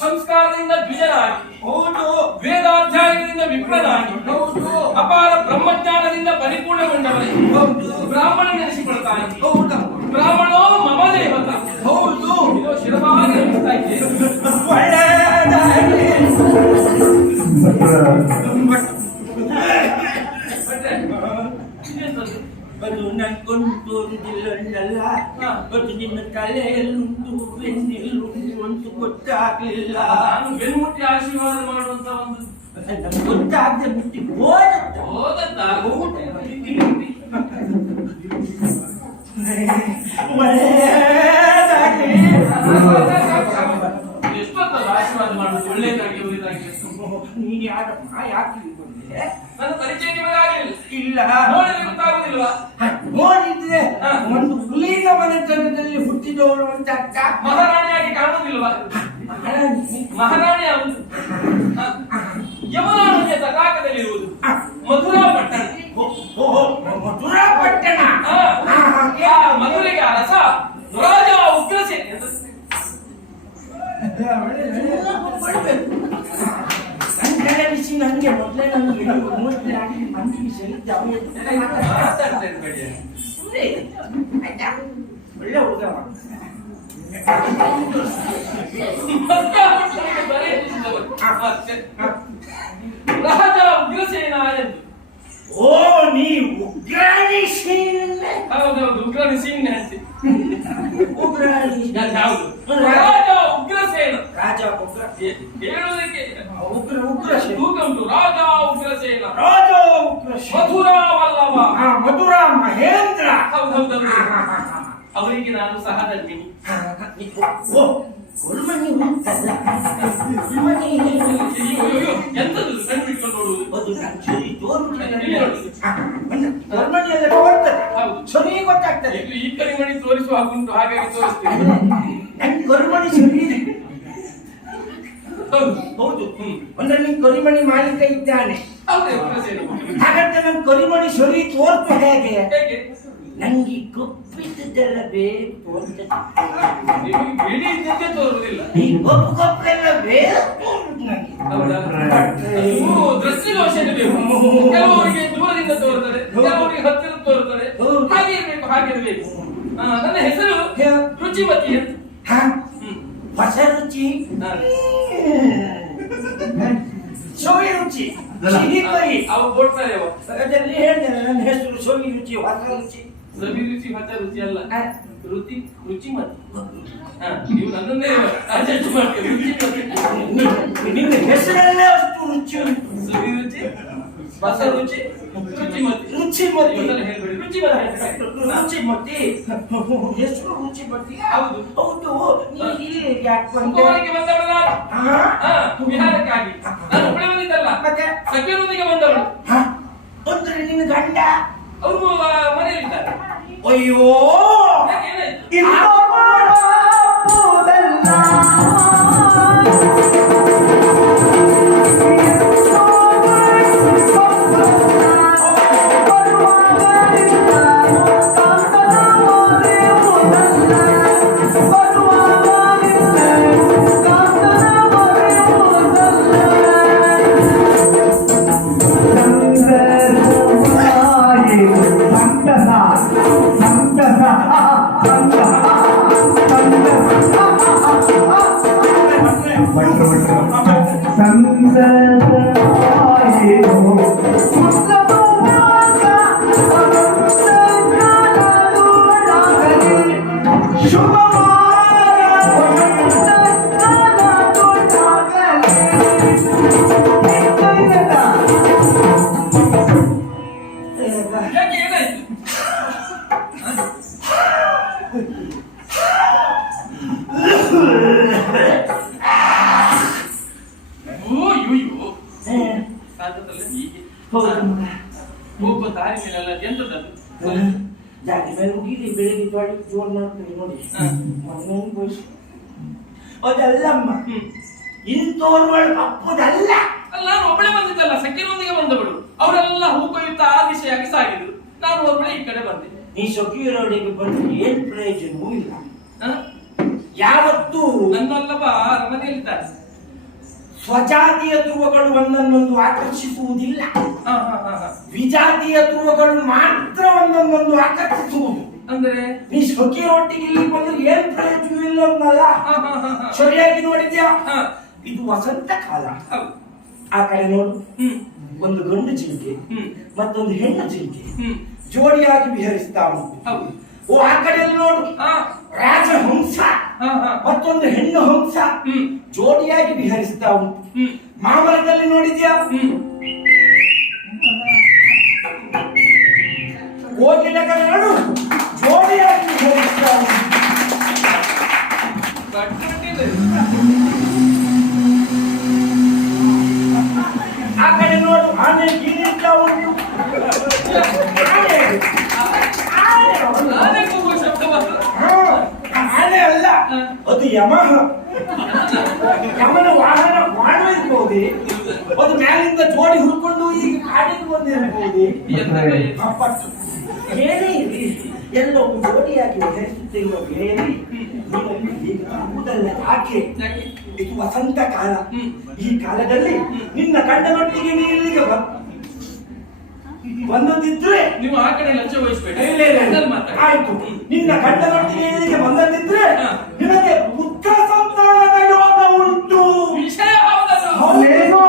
ಸಂಸ್ಕಾರದಿಂದ ದ್ವಿಜನಾಗಿ, ವೇದಾಧ್ಯಾಯದಿಂದ ವಿಪ್ರನಾಗಿ, ಅಪಾರ ಬ್ರಹ್ಮಜ್ಞಾನದಿಂದ ಪರಿಪೂರ್ಣಗೊಂಡವರೇ ಬ್ರಾಹ್ಮಣನೆನಿಸಿಕೊಳ್ತಾನೆ. ಬ್ರಾಹ್ಮಣೋ ಮಮ ದೇವತ. ಹೌದು, ಇದು ಶಿರವಾಗಿ ಅನಿಸ್ತಾ ಇದೆ. ಅದು ನನ್ಗೊಂದು ತೋರುದಿಲ್ಲ, ಅದು ನಿನ್ನ ತಲೆಯಲ್ಲುಂಟು ಬೆನ್ನಿಲ್ಲುಂಟು ಅಂತ ಗೊತ್ತಾಗ್ಲಿಲ್ಲ. ನಾನು ಬೆನ್ನುಟ್ಟಿ ಆಶೀರ್ವಾದ ಮಾಡುವಂತ ಒಂದು ನಮ್ಗೆ ಗೊತ್ತಾಗದೆ ಮುಟ್ಟಿ ಹೋದತ್ತ ಎಷ್ಟೊತ್ತಲ್ಲ ಆಶೀರ್ವಾದ ಮಾಡುದು, ಒಳ್ಳೇದಾಗಿ ಒಳ್ಳೇದಾಗಿ. ನೀನ್ ಯಾರಮ್ಮ, ಯಾಕೆ ನನ್ನ ಪರಿಚಯ ನಿಮಗಾಗಲಿಲ್ಲ? ಇಲ್ಲ, ನೋಡಿದ್ರೆ ಗೊತ್ತಾಗುದಿಲ್ವಾ? ನೋಡಿದ್ರೆ ಒಂದು ಕುಲೀನ ಮನೆತನದಲ್ಲಿ ಹುಟ್ಟಿದವಳು ಅಂತ ಅರ್ಥ. ಮಹಾರಾಣಿಯಾಗಿ ಕಾಣುವುದಿಲ್ವಾ? ಮಹಾರಾಣಿ ಹೌದು. ಯಮುನಾ ನದಿಯ ತಟಾಕದಲ್ಲಿರುವುದು ಮಧುರಾ ಪಟ್ಟಣ. ಮಧುರಾ ಪಟ್ಟಣ. ಮಧುರೆಗೆ ಅರಸ ರಾಜ ಉಗ್ರಸೇನ. ನಂಗೆ ಮೊದಲೇ ನನಗೆ ಒಳ್ಳೆ ಹುಡುಗ. ರಾಜ ಉಗ್ರಸೇನ ಎಂದು. ಓ, ನೀ ಉಗ್ರಾಣಿ ಸಿಂಗ್. ಹೌದೌದು, ಉಗ್ರಾಣಿ ಸಿಂಗ್ ಅಂತೆ. ಉಗ್ರಾಣಿ ಯಾವುದು? ರಾಜ ಉಗ್ರಸೇನ. ರಾಜ ಉಗ್ರ ಹೇಳುವುದಕ್ಕೆ ಉಗ್ರ ಉಗ್ರ ತೂಕ ಉಂಟು. ರಾಜ ಉಗ್ರಸೇನ, ರಾಜ ಉಗ್ರ ಮಧುರಾ ವಲ್ಲಭ, ಮಧುರಾ ಮಹೇಂದ್ರ. ಹೌದೌದು, ಅವರಿಗೆ ನಾನು ಸಹಧರ್ಮಿಣಿ. ಗುರುಮಣಿ ಉಂಟಲ್ಲ, ಎಂತದ್ದು ಕಣ್ಣು ಬಿಟ್ಕೊಂಡು ನೋಡುವುದು? ಗುರುಮಣಿಯೆಲ್ಲ ತೋರ್ತದೆ, ಸರಿ ಗೊತ್ತಾಗ್ತದೆ. ಈ ಕರಿಮಣಿ ತೋರಿಸುವ ಹಾಗುಂಟು, ಹಾಗಾಗಿ ತೋರಿಸ್ತೇನೆ. ನನ್ ಕರುಮಣಿ ಸರಿ. ಹೌದು, ಅಂದ್ರೆ ನಿನ್ ಕರಿಮಣಿ ಮಾಲೀಕ ಇದ್ದಾನೆ. ಹಾಗಾದ್ರೆ ನನ್ ಕರಿಮಣಿ ಸರಿ ತೋರ್ಪ ಹೇಗೆ? ನಂಗೆ ಗೊಪ್ಪಿದ್ದೆಲ್ಲ ಬೇಕು ಅಂತ. ಬಿಡಿ ಇದ್ದದ್ದೇ ತೋರುವುದಿಲ್ಲ. ಈ ಗೊಪ್ಪೆಲ್ಲ ಬೇಕು ನನಗೆ. ದೃಷ್ಟಿದೋಷ ಬೇಕು. ಕೆಲವರಿಗೆ ದೂರದಿಂದ ತೋರುತ್ತದೆ, ಕೆಲವರಿಗೆ ಹತ್ತಿರ ತೋರುತ್ತದೆ. ಹಾಗೆ ಇರಬೇಕು, ಹಾಗೆ ಇರಬೇಕು. ನನ್ನ ಹೆಸರು ರುಚಿಮತಿ ಅಂತ. ಹೊಸ ರುಚಿ, ಸೋಯಿ ರುಚಿ, ಸಿಹಿಕರಿ ಅವು ಕೊಡ್ತಾರೆ. ಅದರಲ್ಲಿ ಹೇಳ್ತೇನೆ, ನನ್ನ ಹೆಸರು ಸೋಯಿ ರುಚಿ, ಹೊಸ ರುಚಿ. ಸವಿ ರುಚಿ ಹೊಸ ರುಚಿ ಅಲ್ಲ, ರುಚಿಮತಿ. ನೀವು ನನ್ನನ್ನೇ ಅಡ್ಜಸ್ಟ್ ಮಾಡ್ತೀವಿ. ನಿನ್ನ ಹೆಸರಲ್ಲೇ ಅಷ್ಟು ರುಚಿ ಉಂಟು. ಸವಿ ರುಚಿ, ಹೊಸ ರುಚಿ, ರುಚಿಮತಿ. ರುಚಿಮತಿ ಹೇಳ್ಬೇಡಿ, ರುಚಿಮತಿ. ರುಚಿಮತಿ ಹೆಸರು ರುಚಿಮತಿ. ಹೌದು ಹೌದು. ಇಲ್ಲಿ ಯಾಕೆ ಕುಮಾರಿಗೆ ಬಂದವಳ ವಿಹಾರಕ್ಕಾಗಿ ನಾನು ಒಬ್ಬಳೆ ಬಂದಿದ್ದಲ್ಲ, ಮತ್ತೆ ಸಖ್ಯರೊಂದಿಗೆ ಬಂದವಳು. ಅಂದ್ರೆ ನಿನ್ನ ಗಂಡ ಅವರು ಮನೆಯಲ್ಲಿದ್ದಾರೆ. ಅಯ್ಯೋ, ಹೋಗೋ ದಾರಿ ಮೇಲೆಲ್ಲ ಎಂತದದು ದಾರಿ ಮೇಲೆ ಮುಗಿಲಿ ಬೆಳಿಗ್ಗೆ ತೊಳಿ ಜೋರ್ ಮಾಡ್ತೀವಿ ನೋಡಿ ಮೊನ್ನೆ ಬೋಸ್ ಅದಲ್ಲಮ್ಮ ಇಂತೋರ್ಗಳು ಅಪ್ಪದಲ್ಲ ಅಲ್ಲ ನಾನು ಒಬ್ಬಳೆ ಬಂದಿದ್ದಲ್ಲ ಸಖಿಯರೊಂದಿಗೆ ಬಂದವಳು ಅವರೆಲ್ಲ ಹೂಕೊಯ್ಯುತ್ತ ಆ ದಿಶೆಯಾಗಿ ಸಾಗಿದ್ರು ನಾನು ಒಬ್ಬಳೆ ಈ ಕಡೆ ಬಂದೆ ನೀ ಸಖಿಯರೊಳಗೆ ಬಂದ್ರೆ ಏನ್ ಪ್ರಯೋಜನವೂ ಇಲ್ಲ ಯಾವತ್ತೂ ನನ್ನಲ್ಲವ ಅರಮನೆಯಲ್ಲಿದ್ದಾರೆ ಸ್ವಜಾತಿಯ ಧ್ರುವಗಳು ಒಂದನ್ನೊಂದು ಆಕರ್ಷಿಸುವುದಿಲ್ಲ ವಿಜಾತಿಯ ಧ್ರುವಗಳು ಮಾತ್ರ ಒಂದನ್ನೊಂದು ಆಕರ್ಷಿಸುವುದು ಅಂದ್ರೆ ನೀ ಸಖಿಯರೊಟ್ಟಿಗೆ ಇಲ್ಲಿ ಬಂದ್ರೆ ಏನ್ ಪ್ರಯೋಜನ ಇಲ್ಲ ಅನ್ನಲ್ಲ ಸರಿಯಾಗಿ ನೋಡಿದ್ಯಾ ಇದು ವಸಂತ ಕಾಲ ಆ ಕಡೆ ನೋಡು ಒಂದು ಗಂಡು ಜಿಂಕೆ ಮತ್ತೊಂದು ಹೆಣ್ಣು ಜಿಂಕೆ ಜೋಡಿಯಾಗಿ ವಿಹರಿಸ್ತಾ ಉಂಟು ಓ ಆ ಕಡೆಯಲ್ಲಿ ನೋಡು ರಾಜಹಂಸ ಮತ್ತೊಂದು ಹೆಣ್ಣು ಹಂಸ ಜೋಡಿಯಾಗಿ ವಿಹರಿಸ್ತಾ ಉಂಟು ಮಾಮರದಲ್ಲಿ ನೋಡಿದ್ಯಾ ಕೋಗಿಲೆಗಳು ಜೋಡಿಯಾಗಿ ವಿಹರಿಸ್ತಾ ಉಂಟು ಆ ಕಡೆ ನೋಡು ಆನೆ ಗೀರಿಸ್ತಾ ಉಂಟು ಆನೆ ಅಲ್ಲ ಅದು ಯಮಹ ಯಮನ ವಾಹನ ಮಾಡಿರ್ಬಹುದೇ ಅದು ಮ್ಯಾಲಿಂದ ಜೋಡಿ ಹುಡ್ಕೊಂಡು ಈಗ ಕಾಡಿಗೆ ಬಂದಿರಬಹುದೇ ಹೇಳಿ ಎಲ್ಲೋ ಜೋಡಿಯಾಗಿ ವಿಹರಿಸುತ್ತಿರುವ ಹೇಳಿ ಆಕೆ ಇದು ವಸಂತ ಕಾಲ ಈ ಕಾಲದಲ್ಲಿ ನಿನ್ನ ಗಂಡನೊಟ್ಟಿಗೆ ನೀ ಇಲ್ಲಿಗೆ ಬಂದದಿದ್ರೆ ನೀವು ಆ ಕಡೆ ಲಂಚ ವಹಿಸ್ಬೇಡಿ ಆಯ್ತು ನಿನ್ನ ಗಂಡನೊಟ್ಟಿಗೆ ಇಲ್ಲಿಗೆ ಬಂದದಿದ್ರೆ ನಿನಗೆ ಪುತ್ರ ಸಂತಾನದ ಯೋಗ ಉಂಟು ವಿಷಯ ಹೌದದು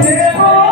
Yeah.